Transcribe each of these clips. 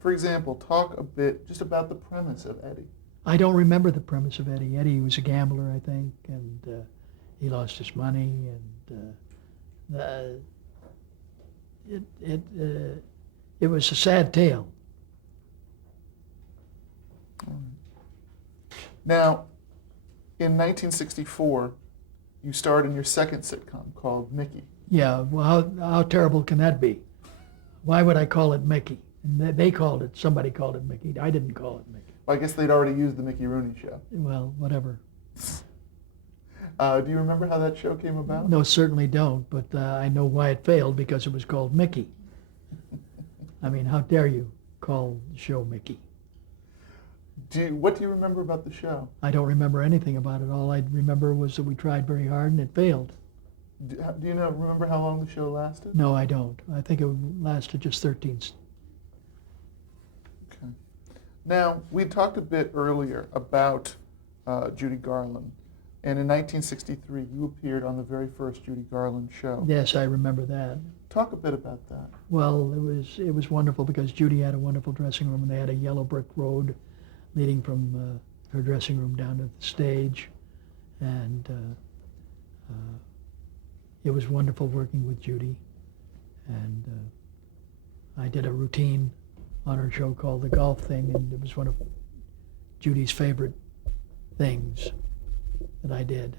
For example, talk a bit just about the premise of Eddie. I don't remember the premise of Eddie. Eddie was a gambler, I think, and he lost his money, and it it it was a sad tale. Now, in 1964, you starred in your second sitcom called Mickey. Yeah, well, how terrible can that be? Why would I call it Mickey? And somebody called it Mickey. I didn't call it Mickey. Well, I guess they'd already used the Mickey Rooney show. Well, whatever. Do you remember how that show came about? No, certainly don't, but I know why it failed, because it was called Mickey. I mean, how dare you call the show Mickey? What do you remember about the show? I don't remember anything about it. All I remember was that we tried very hard and it failed. Do you remember how long the show lasted? No, I don't. I think it lasted just 13. Okay. Now, we talked a bit earlier about Judy Garland. And in 1963, you appeared on the very first Judy Garland show. Yes, I remember that. Talk a bit about that. Well, it was wonderful because Judy had a wonderful dressing room, and they had a yellow brick road leading from her dressing room down to the stage. And it was wonderful working with Judy. And I did a routine on her show called The Golf Thing, and it was one of Judy's favorite things that I did.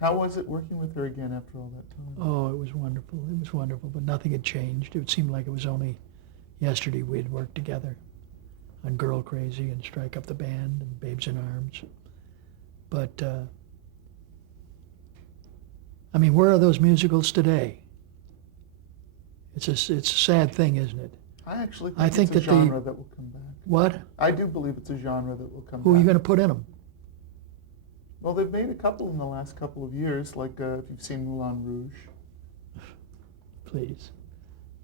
How was it working with her again after all that time? Oh, it was wonderful. It was wonderful, but nothing had changed. It seemed like it was only yesterday we had worked together on Girl Crazy and Strike Up the Band and Babes in Arms. But, I mean, where are those musicals today? It's a sad thing, isn't it? I actually think it's a genre that will come back. What? I do believe it's a genre that will come back. Who are you going to put in them? Well, they've made a couple in the last couple of years, like if you've seen Moulin Rouge. Please,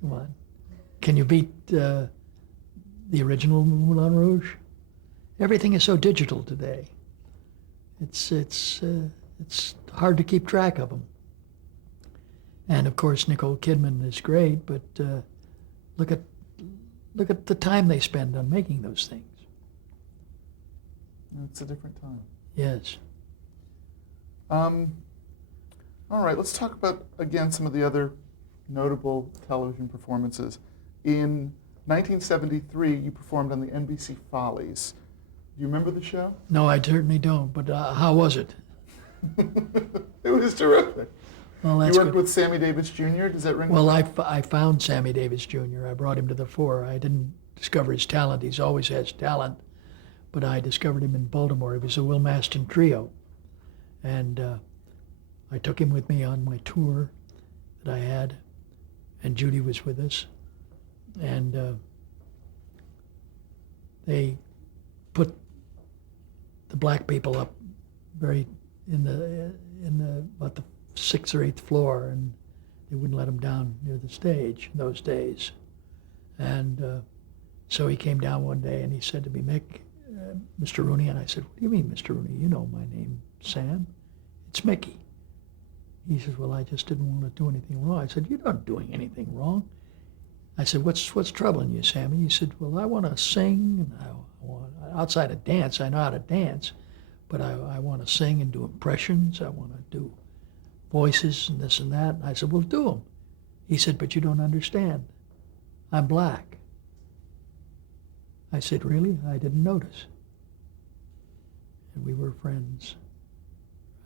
come on. Can you beat the original Moulin Rouge? Everything is so digital today. It's hard to keep track of them. And of course, Nicole Kidman is great, but look at the time they spend on making those things. It's a different time. Yes. All right, let's talk about, again, some of the other notable television performances. In 1973, you performed on the NBC Follies. Do you remember the show? No, I certainly don't, but how was it? It was terrific. Well, that's you worked good. with Sammy Davis Jr., does that ring Well, a bell? I found Sammy Davis Jr. I brought him to the fore. I didn't discover his talent. He's always has talent. But I discovered him in Baltimore. He was a Will Maston trio. And I took him with me on my tour that I had. And Judy was with us. And they put the black people up very in the about the 6th or 8th floor, and they wouldn't let him down near the stage in those days. And so he came down one day and he said to me, Mick, Mr. Rooney, and I said, what do you mean, Mr. Rooney? You know my name, Sam. It's Mickey. He says, well, I just didn't want to do anything wrong. I said, you're not doing anything wrong. I said, what's troubling you, Sammy? He said, well, I want to sing, and I want, outside of dance, I know how to dance, but I want to sing and do impressions. I want to do voices and this and that. And I said, well, do them. He said, but you don't understand. I'm black. I said, really? I didn't notice. And we were friends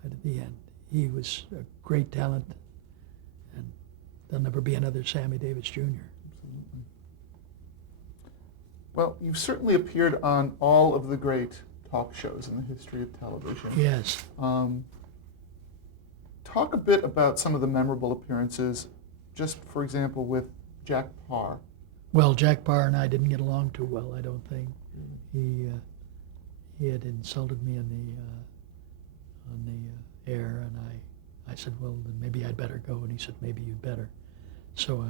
right at the end. He was a great talent, and there'll never be another Sammy Davis Jr. Absolutely. Well, you've certainly appeared on all of the great talk shows in the history of television. Yes. Talk a bit about some of the memorable appearances, just for example with Jack Paar. Well, Jack Paar and I didn't get along too well, I don't think. He had insulted me on the air, and I said, well, then maybe I'd better go, and he said, maybe you'd better. So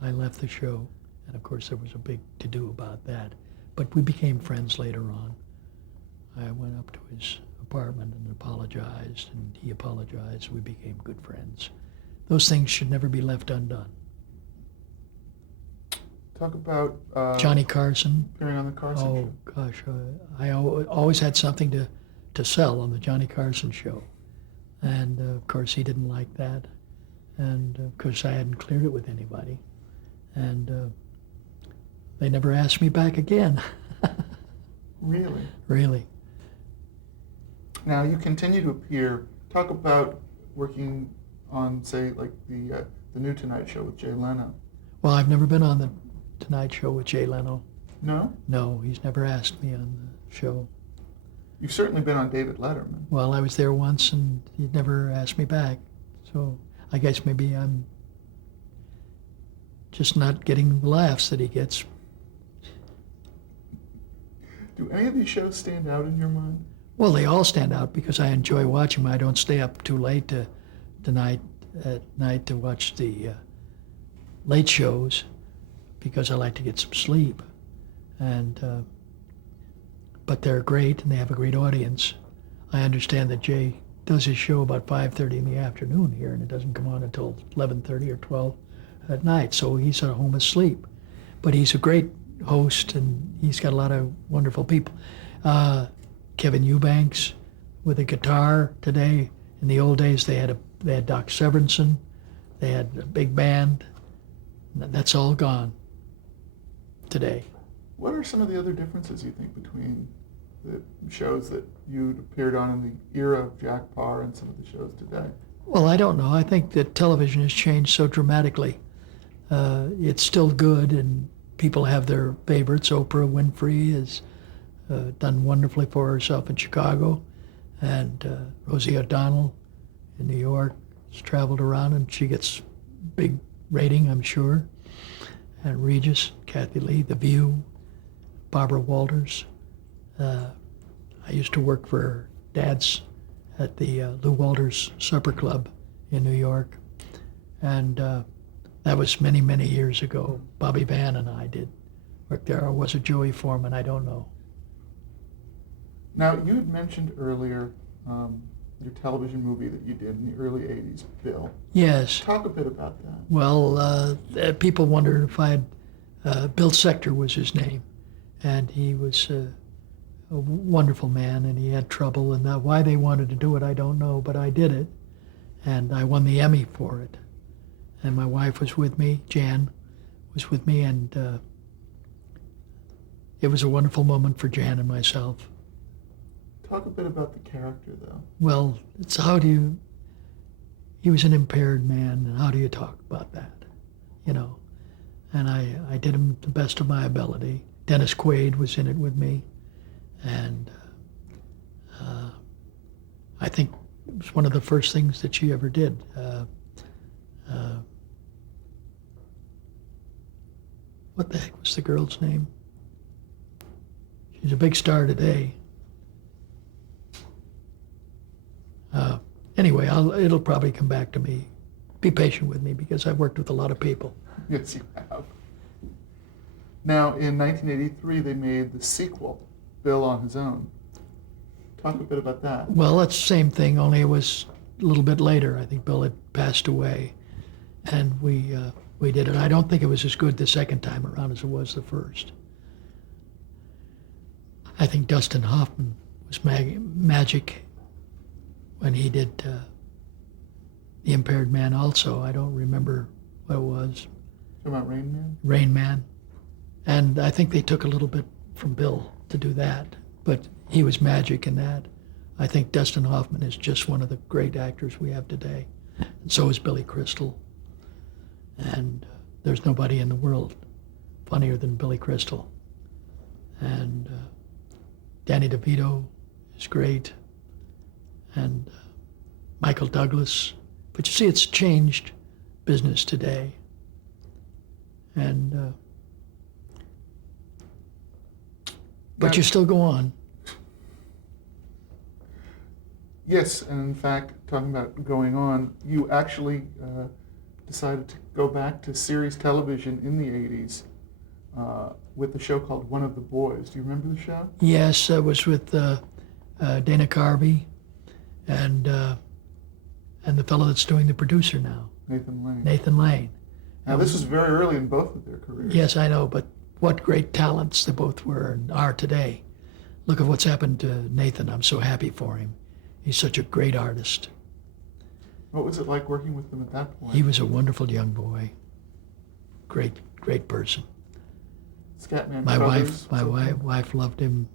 I left the show, and of course there was a big to-do about that. But we became friends later on. I went up to his apartment and apologized, and he apologized. We became good friends. Those things should never be left undone. Talk about Johnny Carson. appearing on the Carson Oh, Show. gosh, I always had something to sell on the Johnny Carson show. And, of course, he didn't like that. And, of course, I hadn't cleared it with anybody. And they never asked me back again. Really? Really. Now you continue to appear. Talk about working on, say, like the new Tonight Show with Jay Leno. Well, I've never been on the Tonight Show with Jay Leno. No? No, he's never asked me on the show. You've certainly been on David Letterman. Well, I was there once, and he'd never asked me back. So I guess maybe I'm just not getting the laughs that he gets. Do any of these shows stand out in your mind? Well, they all stand out because I enjoy watching them. I don't stay up too late at night to watch the late shows because I like to get some sleep. And but they're great and they have a great audience. I understand that Jay does his show about 5:30 in the afternoon here, and it doesn't come on until 11:30 or 12 at night. So he's at home asleep. But he's a great host, and he's got a lot of wonderful people. Kevin Eubanks with a guitar today. In the old days, they had Doc Severinsen, they had a big band. That's all gone today. What are some of the other differences you think between the shows that you appeared on in the era of Jack Parr and some of the shows today? Well, I don't know. I think that television has changed so dramatically. It's still good, and people have their favorites. Oprah Winfrey has done wonderfully for herself in Chicago, and Rosie O'Donnell in New York has traveled around, and she gets big rating, I'm sure. And Regis, Kathy Lee, The View, Barbara Walters. I used to work for her dad's at the Lou Walters Supper Club in New York, and that was many, many years ago. Bobby Van and I did work there. Or was it Joey Foreman? I don't know. Now, you had mentioned earlier your television movie that you did in the early 80s, Bill. Yes. Talk a bit about that. Well, people wondered if Bill Sector was his name, and he was a wonderful man, and he had trouble, and why they wanted to do it, I don't know, but I did it, and I won the Emmy for it. And my wife was with me, Jan was with me, and it was a wonderful moment for Jan and myself. Talk a bit about the character, though. Well, it's he was an impaired man, and how do you talk about that, you know? And I did him the best of my ability. Dennis Quaid was in it with me, and I think it was one of the first things that she ever did. What the heck was the girl's name? She's a big star today. Anyway, it'll probably come back to me. Be patient with me because I've worked with a lot of people. Yes, you have. Now, in 1983, they made the sequel, Bill on His Own. Talk a bit about that. Well, it's the same thing, only it was a little bit later. I think Bill had passed away, and we did it. I don't think it was as good the second time around as it was the first. I think Dustin Hoffman was magic when he did The Impaired Man also. I don't remember what it was. Talking about Rain Man? Rain Man. And I think they took a little bit from Bill to do that, but he was magic in that. I think Dustin Hoffman is just one of the great actors we have today. And so is Billy Crystal. And there's nobody in the world funnier than Billy Crystal. And Danny DeVito is great. And Michael Douglas. But you see, it's changed business today. And but you still go on. Yes, and in fact, talking about going on, you actually decided to go back to series television in the 80s with a show called One of the Boys. Do you remember the show? Yes, I was with Dana Carvey and the fellow that's doing the producer now, Nathan Lane. Nathan Lane. Now, this was very early in both of their careers. Yes, I know, but what great talents they both were and are today. Look at what's happened to Nathan. I'm so happy for him. He's such a great artist. What was it like working with them at that point? He was a wonderful young boy. Great person. Scatman My Crothers. wife loved him.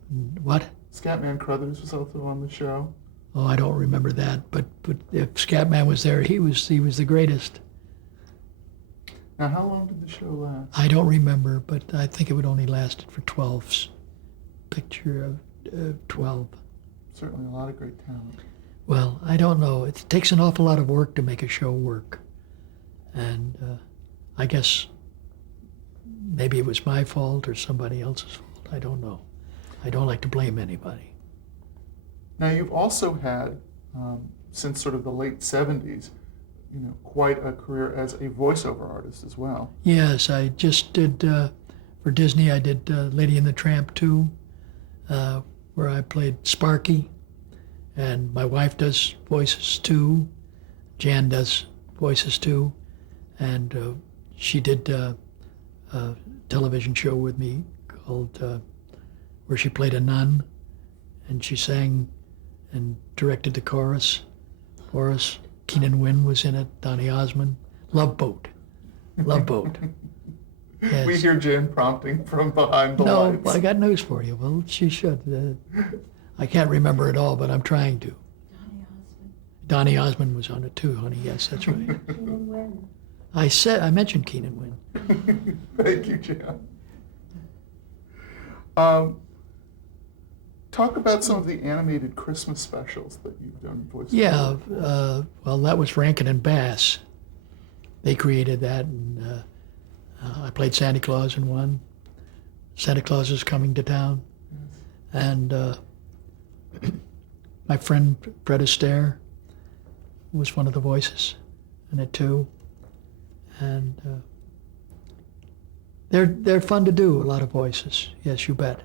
What? Scatman Crothers was also on the show. Oh, I don't remember that. But if Scatman was there, he was the greatest. Now, how long did the show last? I don't remember, but I think it would only lasted for 12's picture of 12. Certainly a lot of great talent. Well, I don't know. It takes an awful lot of work to make a show work. And I guess maybe it was my fault or somebody else's fault. I don't know. I don't like to blame anybody. Now, you've also had, since sort of the late 70s, quite a career as a voiceover artist as well. Yes, I just did, for Disney, I did Lady and the Tramp 2, where I played Sparky. And my wife does voices too. Jan does voices too. And she did a television show with me called, where she played a nun. And she sang and directed the chorus. Keenan Wynn was in it, Donny Osmond. Love Boat. Yes. We hear Jan prompting from behind the No, lights. I got news for you. Well, she should. I can't remember it all, but I'm trying to. Donny Osmond was on it too, honey. Yes, that's right. Keenan Wynn. I mentioned Keenan Wynn. Thank you, Jan. Talk about some of the animated Christmas specials that you've done voiceover. Yeah, well, that was Rankin and Bass. They created that, and I played Santa Claus in one. Santa Claus is Coming to Town. Yes. And my friend Fred Astaire was one of the voices in it too. And they're fun to do, a lot of voices. Yes, you bet.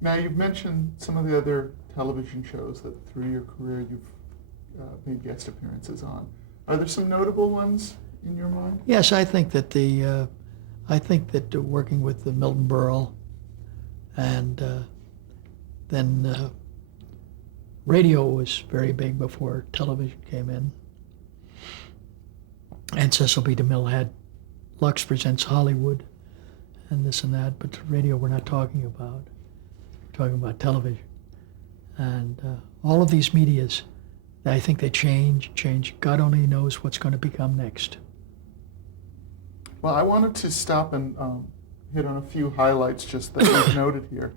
Now, you've mentioned some of the other television shows that through your career you've made guest appearances on. Are there some notable ones in your mind? Yes, I think that working with the Milton Berle and then radio was very big before television came in. And Cecil B. DeMille had Lux Presents Hollywood and this and that, but radio we're not talking about. We're talking about television. And all of these medias, I think they change. God only knows what's going to become next. Well, I wanted to stop and hit on a few highlights just that we've noted here.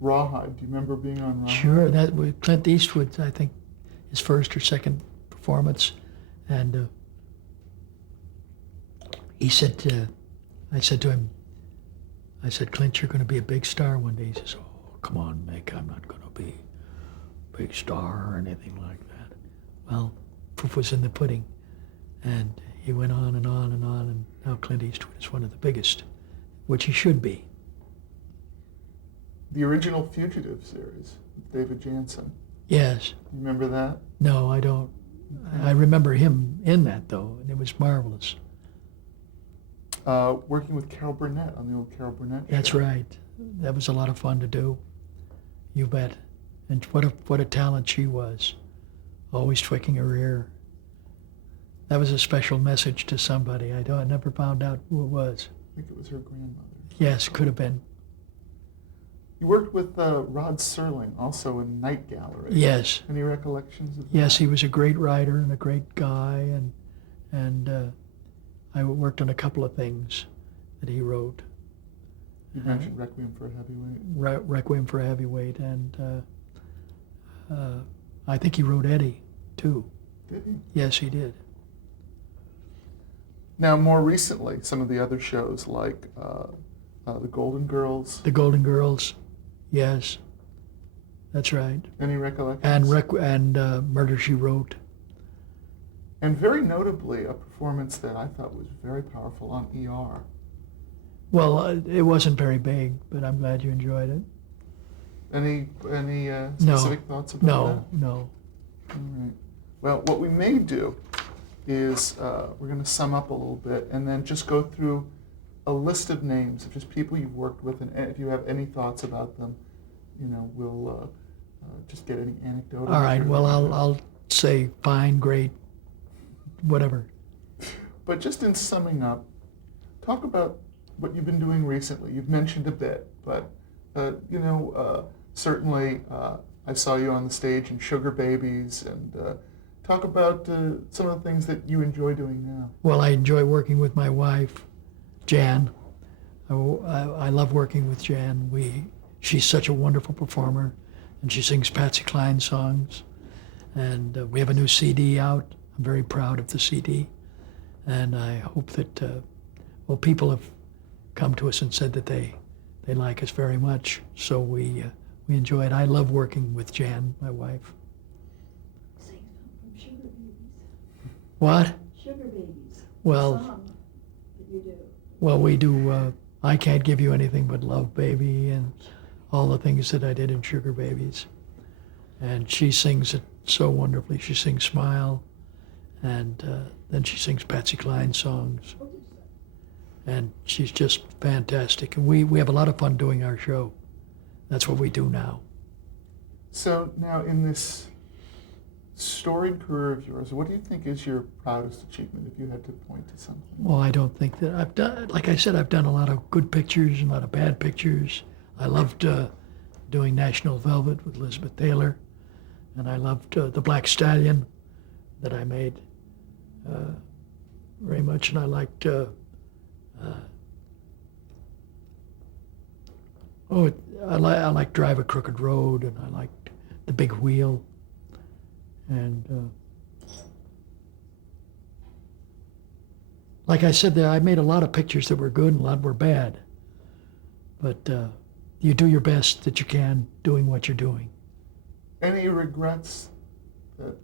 Rawhide, do you remember being on Rawhide? Sure, that was Clint Eastwood, I think, his first or second performance. And he said, I said to him, Clint, you're going to be a big star one day. He says, oh, come on, Mick, I'm not going to be a big star or anything like that. Well, proof was in the pudding. And he went on and on and on, and now Clint Eastwood is one of the biggest, which he should be. The original Fugitive series with David Jansen. Yes. You remember that? No, I don't. I remember him in that, though, and it was marvelous. Working with Carol Burnett on the old Carol Burnett show. That's right. That was a lot of fun to do. You bet. And what a talent she was. Always twiddling her ear. That was a special message to somebody. I never found out who it was. I think it was her grandmother. Yes, could have been. You worked with Rod Serling, also in Night Gallery. Yes. Any recollections of that? Yes, he was a great writer and a great guy, and I worked on a couple of things that he wrote. You mentioned Requiem for a Heavyweight. Requiem for a Heavyweight, and I think he wrote Eddie, too. Did he? Yes, he did. Now, more recently, some of the other shows like The Golden Girls. The Golden Girls, yes, that's right. Any recollections? And Murder, She Wrote. And very notably, a performance that I thought was very powerful on ER. Well, it wasn't very big, but I'm glad you enjoyed it. Any specific thoughts about that? No. All right. Well, what we may do is we're going to sum up a little bit and then just go through a list of names of just people you've worked with, and if you have any thoughts about them, we'll just get any anecdote. All right. Well, I'll say fine, great, whatever. But just in summing up, talk about what you've been doing recently. You've mentioned a bit, but certainly I saw you on the stage in Sugar Babies, and talk about some of the things that you enjoy doing now. Well, I enjoy working with my wife, Jan. I love working with Jan. She's such a wonderful performer, and she sings Patsy Cline songs. And we have a new CD out. I'm very proud of the CD. And I hope that, people have come to us and said that they like us very much. So we enjoy it. I love working with Jan, my wife. Sing some from Sugar Babies. What? Sugar Babies. Well, Song that you do. well, we do I Can't Give You Anything But Love, Baby, and all the things that I did in Sugar Babies. And she sings it so wonderfully. She sings Smile, and then she sings Patsy Cline songs. And she's just fantastic. And we have a lot of fun doing our show. That's what we do now. So now in this storied career of yours, what do you think is your proudest achievement if you had to point to something? Well, I don't think that I've done, like I said, I've done a lot of good pictures and a lot of bad pictures. I loved doing National Velvet with Elizabeth Taylor, and I loved The Black Stallion that I made very much, and I liked I like Drive a Crooked Road, and I liked The Big Wheel, and like I said, I made a lot of pictures that were good and a lot were bad. But you do your best that you can doing what you're doing. Any regrets that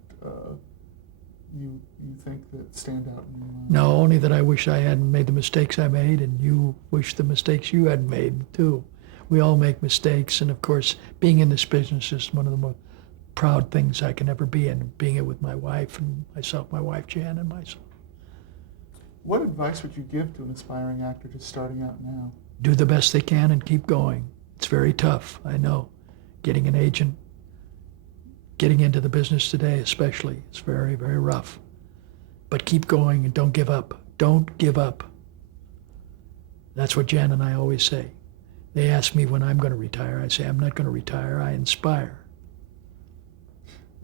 you think that stand out in your mind? No, only that I wish I hadn't made the mistakes I made, and you wish the mistakes you hadn't made too. We all make mistakes, and of course, being in this business is one of the most proud things I can ever be in, being it with my wife and myself, my wife Jan, and myself. What advice would you give to an aspiring actor just starting out now? Do the best they can and keep going. It's very tough, I know. Getting an agent, getting into the business today especially, it's very, very rough. But keep going and don't give up. Don't give up. That's what Jan and I always say. They ask me when I'm going to retire. I say, I'm not going to retire, I inspire.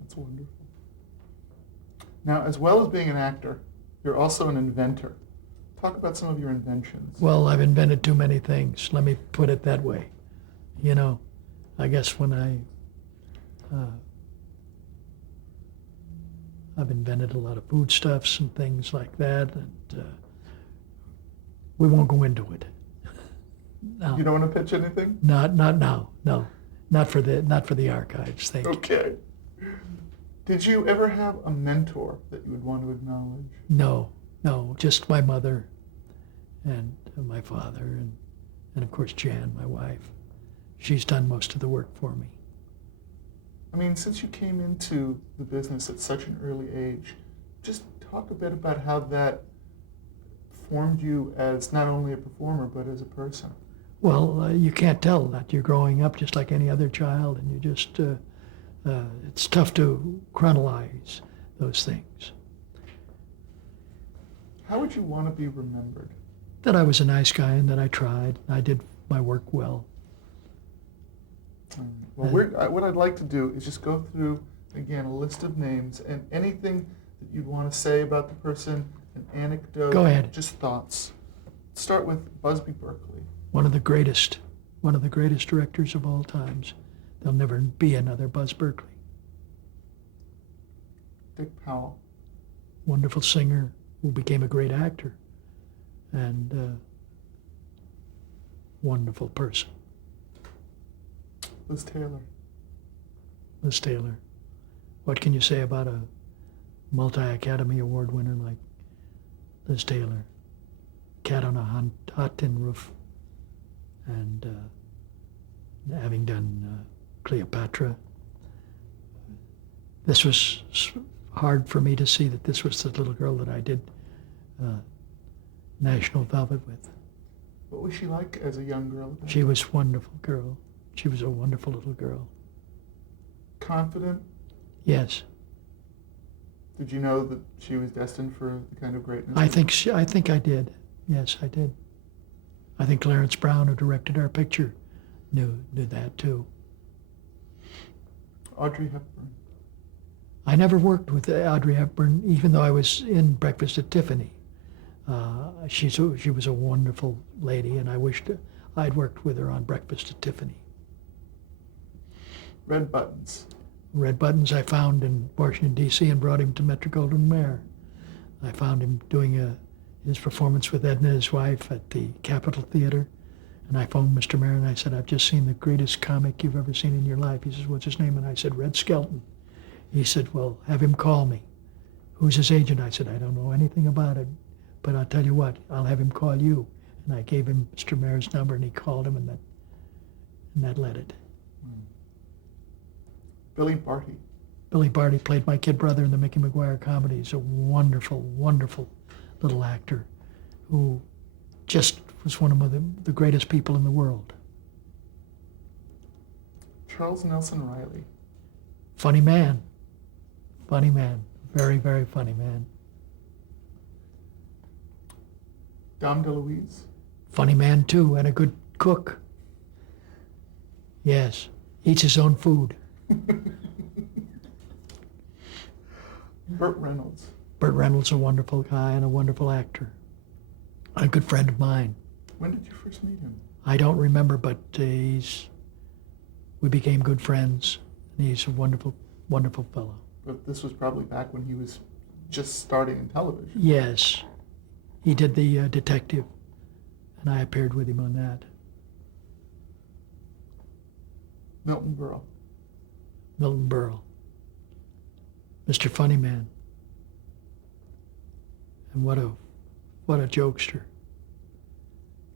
That's wonderful. Now, as well as being an actor, you're also an inventor. Talk about some of your inventions. Well, I've invented too many things. Let me put it that way. I guess when I've invented a lot of foodstuffs and things like that, and we won't go into it. No. You don't want to pitch anything? Not now. No, not for the archives. Thank you. Okay. Did you ever have a mentor that you would want to acknowledge? No, just my mother and my father and of course Jan, my wife. She's done most of the work for me. I mean, since you came into the business at such an early age, just talk a bit about how that formed you as not only a performer, but as a person. Well, you can't tell that. You're growing up just like any other child, and you just, it's tough to chronologize those things. How would you want to be remembered? That I was a nice guy and that I tried. I did my work well. Well, what I'd like to do is just go through, again, a list of names and anything that you'd want to say about the person, an anecdote. Go ahead. Just thoughts. Start with Busby Berkeley. One of the greatest directors of all times. There'll never be another Buzz Berkeley. Dick Powell. Wonderful singer who became a great actor, and wonderful person. Liz Taylor. Liz Taylor. What can you say about a multi-Academy Award winner like Liz Taylor? Cat on a Hot Tin Roof, and having done Cleopatra. This was hard for me to see that this was the little girl that I did National Velvet with. What was she like as a young girl? She was a wonderful girl. She was a wonderful little girl. Confident? Yes. Did you know that she was destined for the kind of greatness? I think I did. Yes, I did. I think Clarence Brown, who directed our picture, knew that too. Audrey Hepburn. I never worked with Audrey Hepburn, even though I was in Breakfast at Tiffany. She was a wonderful lady, and I wished I'd worked with her on Breakfast at Tiffany. Red Buttons. Red Buttons I found in Washington, D.C. and brought him to Metro-Goldwyn-Mayer. I found him doing his performance with Edna, his wife, at the Capitol Theater. And I phoned Mr. Mayer and I said, I've just seen the greatest comic you've ever seen in your life. He says, what's his name? And I said, Red Skelton. He said, well, have him call me. Who's his agent? I said, I don't know anything about it, but I'll tell you what, I'll have him call you. And I gave him Mr. Mayer's number and he called him, and that led it. Billy Barty. Billy Barty played my kid brother in the Mickey McGuire comedy. He's a wonderful, wonderful little actor who just was one of the greatest people in the world. Charles Nelson Riley. Funny man. Funny man. Very, very funny man. Dom DeLuise. Funny man too, and a good cook. Yes. Eats his own food. Burt Reynolds. Burt Reynolds, a wonderful guy and a wonderful actor. A good friend of mine. When did you first meet him? I don't remember, but we became good friends. And he's a wonderful, wonderful fellow. But this was probably back when he was just starting in television. Yes. He did the detective, and I appeared with him on that. Milton Berle. Milton Berle. Mr. Funny Man. And what a jokester.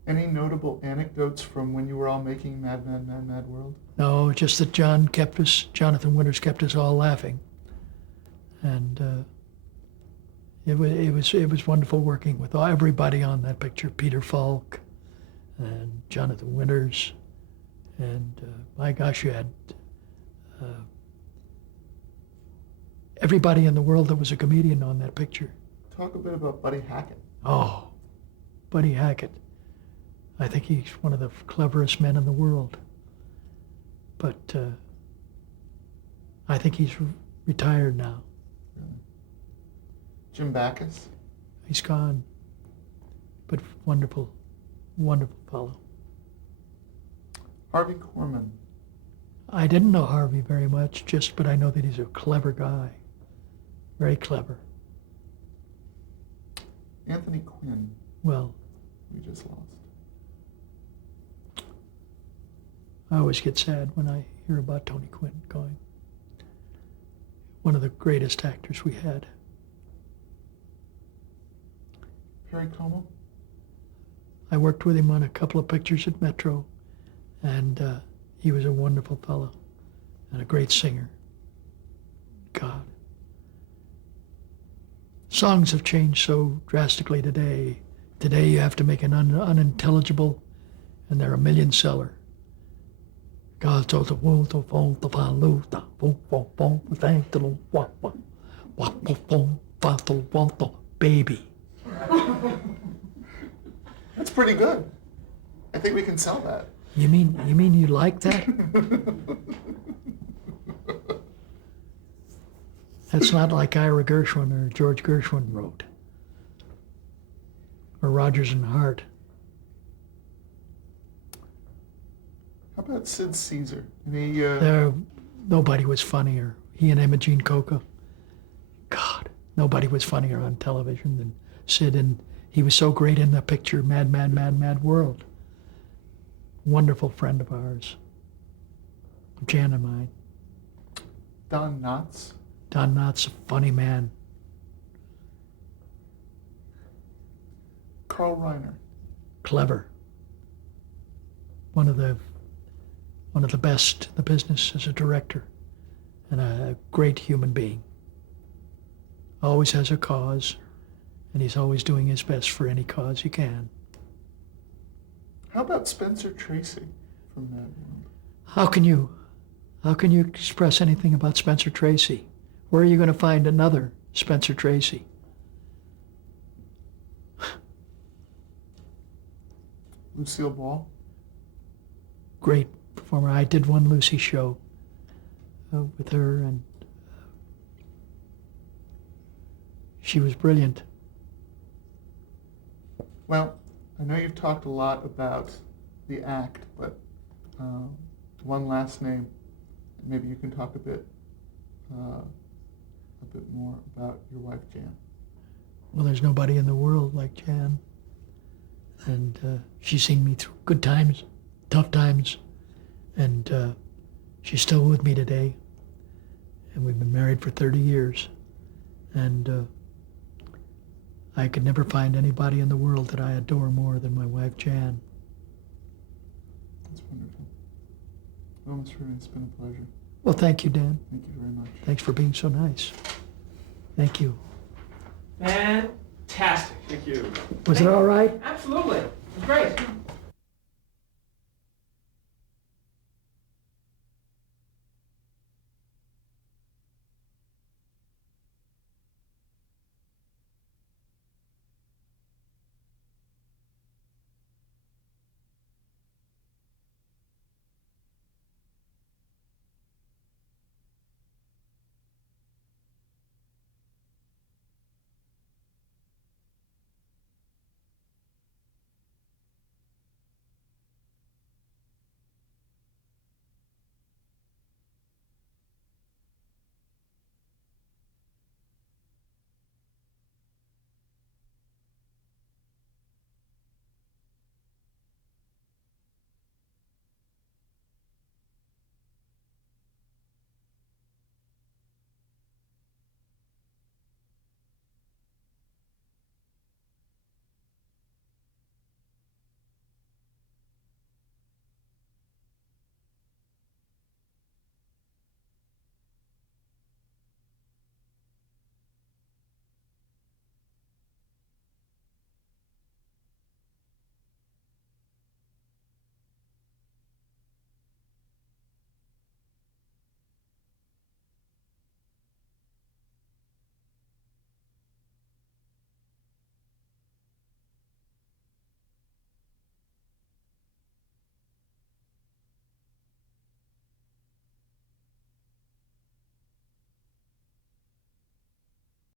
Any notable anecdotes from when you were all making Mad, Mad, Mad, Mad World? No, just that Jonathan Winters kept us all laughing. And it was wonderful working with everybody on that picture. Peter Falk and Jonathan Winters. And my gosh, you had everybody in the world that was a comedian on that picture. Talk a bit about Buddy Hackett. Oh, Buddy Hackett. I think he's one of the cleverest men in the world. But I think he's retired now. Really? Jim Backus. He's gone. But wonderful, wonderful fellow. Harvey Korman. I didn't know Harvey very much, but I know that he's a clever guy. Very clever. Anthony Quinn. Well, We just lost. I always get sad when I hear about Tony Quinn going. One of the greatest actors we had. Perry Como. I worked with him on a couple of pictures at Metro, and he was a wonderful fellow and a great singer. God. Songs have changed so drastically today. Today you have to make an unintelligible, and they're a million seller. God told the world to fall the valuta, baby. That's pretty good. I think we can sell that. You mean you like that? That's not like Ira Gershwin or George Gershwin wrote. Or Rodgers and Hart. How about Sid Caesar? Nobody was funnier. He and Imogene Coca. God, nobody was funnier on television than Sid, and he was so great in the picture Mad, Mad, Mad, Mad World. Wonderful friend of ours. Jan and mine. Don Knotts. Don Knotts, a funny man. Carl Reiner. Clever. One of the best in the business as a director, and a great human being. always has a cause, and he's always doing his best for any cause he can. How about Spencer Tracy from Mad World? How can you express anything about Spencer Tracy? Where are you going to find another Spencer Tracy? Lucille Ball? Great performer. I did one Lucy show with her, and she was brilliant. Well, I know you've talked a lot about the act, but one last name. Maybe you can talk a bit more about your wife, Jan. Well, there's nobody in the world like Jan. And she's seen me through good times, tough times, and she's still with me today. And we've been married for 30 years. And I could never find anybody in the world that I adore more than my wife, Jan. That's wonderful. Well, Mr. Rooney, it's been a pleasure. Well, thank you, Dan. Thank you very much. Thanks for being so nice. Thank you. Fantastic. Thank you. Was it all right? Absolutely. It was great.